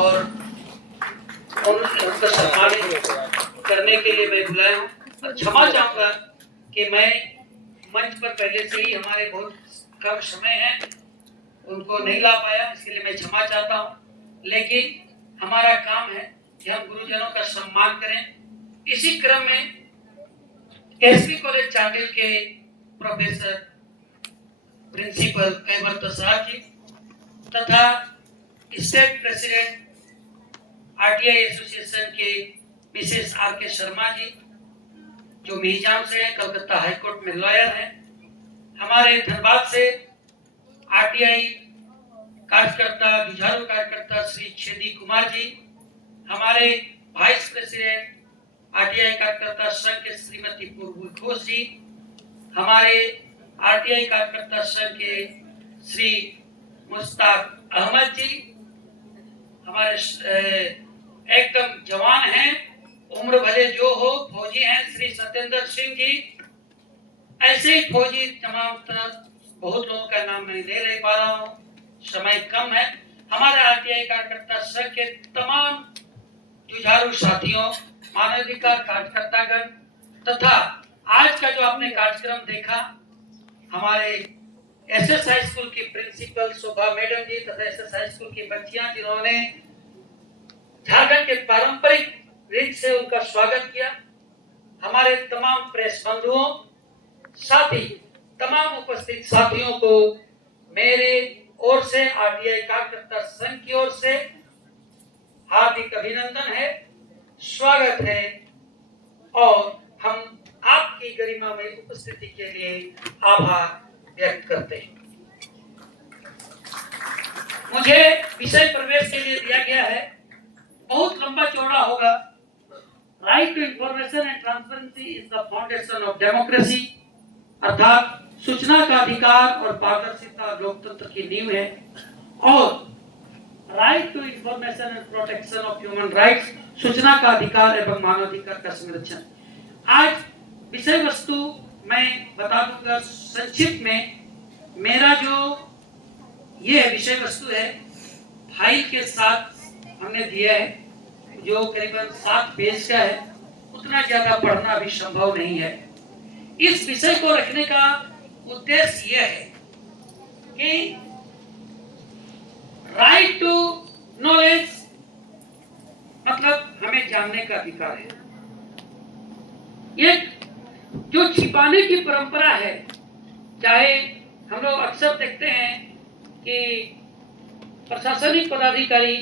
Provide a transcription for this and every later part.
और उनका सम्मानित करने के लिए मैं बुलाया हूँ। और क्षमा चाहूंगा कि मैं मंच पर पहले से ही हमारे बहुत कम समय है, उनको नहीं ला पाया, इसके लिए मैं क्षमा चाहता हूँ। लेकिन हमारा काम है कि हम गुरुजनों का सम्मान करें। इसी क्रम में एसपी कॉलेज चांडिल के प्रोफेसर प्रिंसिपल कैबर प्रसाद जी तथा स्टेट प्रेसिडेंट आरटीआई एसोसिएशन के मिसेस आर के शर्मा जी, जो मीजाम से हैं, कलकत्ता हाईकोर्ट में लॉयर हैं। हमारे धनबाद से आरटीआई कार्यकर्ता, जुझारू कार्यकर्ता श्री छेदी कुमार जी, हमारे वाइस प्रेसिडेंट आरटीआई कार्यकर्ता संघ के श्रीमती पूर्वी घोष जी, हमारे आरटीआई कार्यकर्ता संघ के श्री मुश्ताक अहमद जी, हमारे एकदम जवान हैं, उम्र भले जो हो, फौजी हैं श्री सत्येंद्र सिंह जी। ऐसे ही फौजी तमाम बहुत लोगों का नाम मैं ले नहीं पा रहा हूँ, समय कम है। हमारे आरटीआई कार्यकर्ता संघ के तमाम जुझारू साथियों, मानवाधिकार कार्यकर्तागण तथा आज का जो आपने कार्यक्रम देखा, हमारे एसएस हाई स्कूल की प्रिंसिपल शोभा मैडम जी तथा एसएस हाई स्कूल की बच्चियां, जिन्होंने झारखंड के पारंपरिक रीत से उनका स्वागत किया, हमारे तमाम प्रेस बंधुओं, साथ ही तमाम उपस्थित साथियों को मेरे ओर से, आरटीआई कार्यकर्ता संघ की ओर से हार्दिक अभिनंदन है, स्वागत है और हम आपकी गरिमा में उपस्थिति के लिए आभार व्यक्त करते हैं। मुझे विषय प्रवेश के लिए दिया गया है, बहुत लंबा चौड़ा होगा। Right to information and transparency is the foundation of democracy, अर्थात सूचना का अधिकार और पारदर्शिता लोकतंत्र की नींव है। और right to information and protection of human rights, सूचना का अधिकार एवं मानवाधिकार का संरक्षण। आज विषय वस्तु मैं बता दूंगा संक्षिप्त में। मेरा जो ये विषय वस्तु है, फाइल के साथ हमने दिया है, जो करीबन 7 पेज का है। उतना ज्यादा पढ़ना अभी संभव नहीं है। इस विषय को रखने का उद्देश्य यह है कि राइट टू नॉलेज मतलब हमें जानने का अधिकार है। एक जो छिपाने की परंपरा है, चाहे हम लोग अक्सर देखते हैं कि प्रशासनिक पदाधिकारी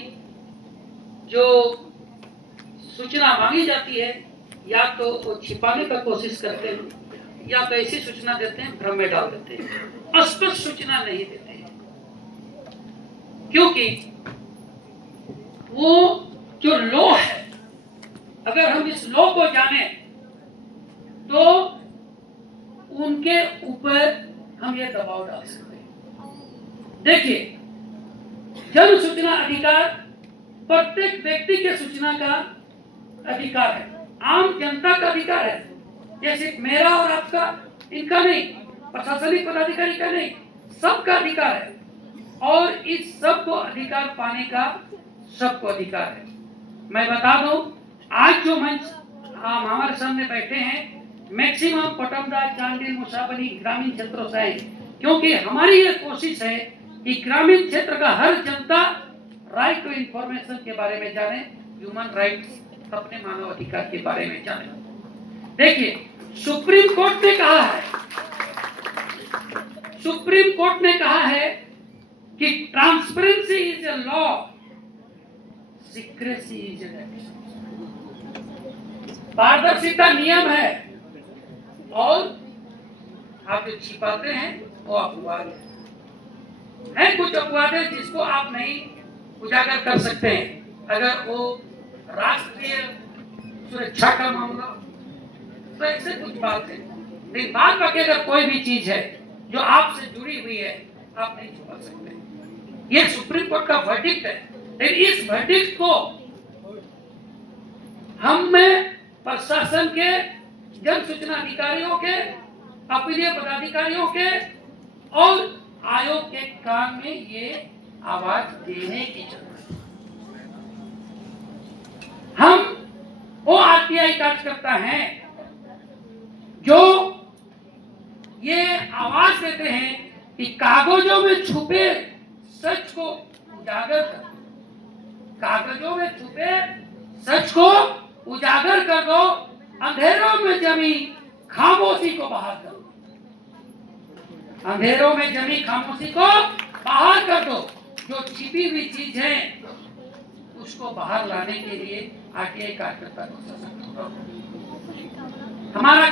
जो सूचना मांगी जाती है, या तो वो छिपाने का कोशिश करते हैं या तो ऐसी सूचना देते हैं, भ्रम में डाल देते हैं, स्पष्ट सूचना नहीं देते हैं। क्योंकि वो जो लॉ है, अगर हम इस लॉ को जाने तो उनके ऊपर हम ये दबाव डाल सकते हैं। देखिए, जन सूचना अधिकार प्रत्येक व्यक्ति के सूचना का अधिकार है, आम जनता का अधिकार है। जैसे मेरा और आपका, इनका नहीं, प्रशासनिक पदाधिकारी का नहीं, सबका अधिकार है। और इस सबको अधिकार पाने का सबको अधिकार है। मैं बता दूं, आज जो मंच हम हमारे सामने बैठे हैं, मैक्सिमम पटमदा, चांडिल, मुसाबनी ग्रामीण क्षेत्रों से हैं, क्योंकि हमारी ये कोशिश है कि ग्रामीण क्षेत्र का हर जनता राइट टू इंफॉर्मेशन के बारे में जाने, ह्यूमन राइट्स, अपने मानव अधिकार के बारे में जाने। देखिए, सुप्रीम कोर्ट ने कहा है, सुप्रीम कोर्ट ने कहा है कि transparency is a law, secrecy is an action. पारदर्शिता नियम है और आप जो छिपाते हैं वो अपवाद है। कुछ अपवाद है जिसको आप नहीं उजागर कर सकते हैं। अगर वो राष्ट्रीय सुरक्षा का मामला, तो ऐसे कुछ बात है। लेकिन बाद बाकी अगर कोई भी चीज है जो आपसे जुड़ी हुई है, आप नहीं छुपा सकते। ये सुप्रीम कोर्ट का वर्डिक्ट है। लेकिन इस वर्डिक्ट को हम में प्रशासन के, जन सूचना अधिकारियों के, अपीलीय पदाधिकारियों के और आयोग के कान में ये आवाज देने की जरूरत है। आरटीआई कार्यकर्ता हैं जो ये आवाज देते हैं कि कागजों में छुपे सच को उजागर कर दो, कागजों में छुपे सच को उजागर कर दो, अंधेरों में जमी खामोशी को बाहर कर दो, अंधेरों में जमी खामोशी को बाहर कर दो। जो छिपी हुई चीज है उसको बाहर लाने के लिए आरटीआई कार्यकर्ता को सशक्त करो। हमारा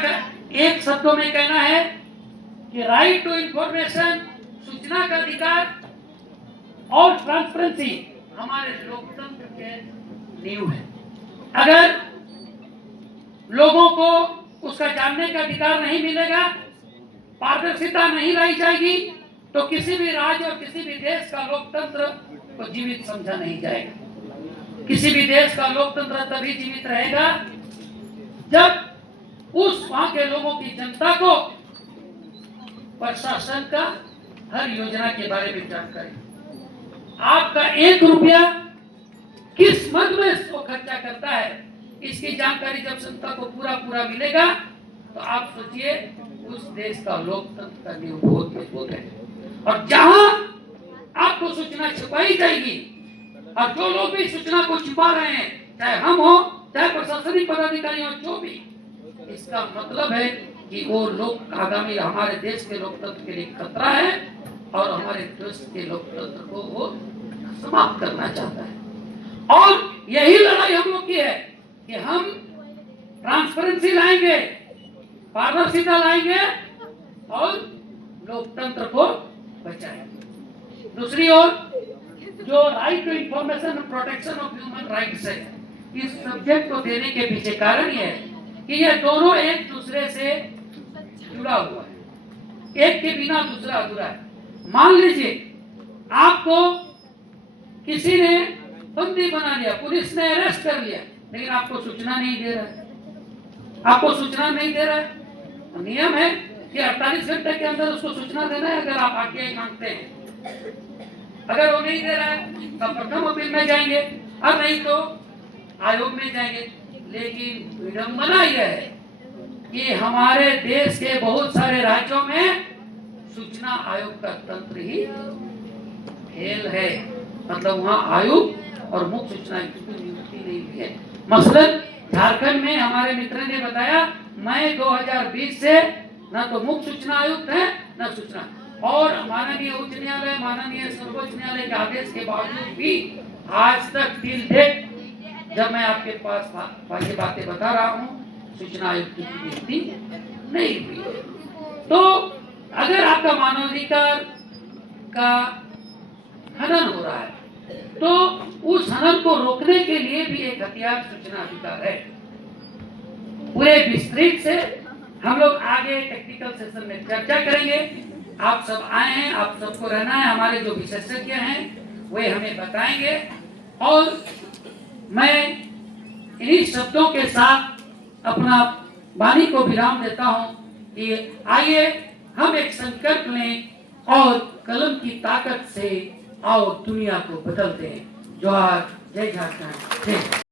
एक शब्दों में कहना है कि राइट टू इंफॉर्मेशन, सूचना का अधिकार और ट्रांसपेरेंसी हमारे लोकतंत्र के नींव है। अगर लोगों को उसका जानने का अधिकार नहीं मिलेगा, पारदर्शिता नहीं लाई जाएगी, तो किसी भी राज्य और किसी भी देश का लोकतंत्र को जीवित समझा नहीं जाएगा। किसी भी देश का लोकतंत्र तभी जीवित रहेगा जब उस वहां के लोगों की जनता को प्रशासन का हर योजना के बारे में जानकारी, आपका 1 रुपया किस मद में वो खर्चा करता है, इसकी जानकारी जब जनता को पूरा मिलेगा तो आप सोचिए उस देश का लोकतंत्र का नींव बहुत मजबूत है। और जहां आपको सूचना छिपाई जाएगी और जो लोग भी सूचना को छिपा रहे हैं, चाहे हम हो चाहे प्रशासनिक पदाधिकारी हो, जो भी, इसका मतलब है कि वो लोग आगामी हमारे देश के लोकतंत्र के लिए खतरा है और हमारे देश के लोकतंत्र को वो समाप्त करना चाहता है। और यही लड़ाई हम लोग की है कि हम ट्रांसपेरेंसी लाएंगे, पारदर्शिता लाएंगे और लोकतंत्र को बचाएंगे। दूसरी ओर जो right to information protection of human rights है, इस सब्जेक्ट को देने के पीछे कारण यह है कि ये दोनों एक दूसरे से जुड़ा हुआ है, एक के बिना दूसरा अधूरा है। मान लीजिए आपको किसी ने बंदी बना लिया, पुलिस ने अरेस्ट कर लिया, लेकिन आपको सूचना नहीं दे रहा है, आपको सूचना नहीं दे रहा है। नियम है कि 48 घंटे के अंदर उसको सूचना देना है अगर आप आरटीआई मांगते हैं। अगर वो नहीं दे रहा है तो प्रथम अपील में जाएंगे और नहीं तो आयोग में जाएंगे। लेकिन विडंबना यह है कि हमारे देश के बहुत सारे राज्यों में सूचना आयोग का तंत्र ही फेल है, मतलब वहाँ आयोग और मुख्य सूचना की नियुक्ति नहीं हुई है। मसलन झारखंड में हमारे मित्र ने बताया मई 2020 से न तो मुख्य सूचना आयुक्त है न सूचना, और माननीय उच्च न्यायालय, माननीय सर्वोच्च न्यायालय के आदेश के बावजूद भी आज तक टिल डेट जब मैं आपके पास ये बातें बता रहा हूँ, सूचना आयुक्त की नियुक्ति नहीं हुई। तो अगर आपका मानवाधिकार का हनन हो रहा है तो उस हनन को रोकने के लिए भी एक हथियार सूचना अधिकार है। पूरे विस्तृत से हम लोग आगे टेक्निकल सेशन में चर्चा करेंगे। आप सब आए हैं, आप सबको रहना है, हमारे जो विशेषज्ञ हैं वे हमें बताएंगे। और मैं इन्हीं शब्दों के साथ अपना वाणी को विराम देता हूं कि आइए हम एक संकल्प लें और कलम की ताकत से आओ दुनिया को बदलते हैं। जोहार, जय झारखंड, जय।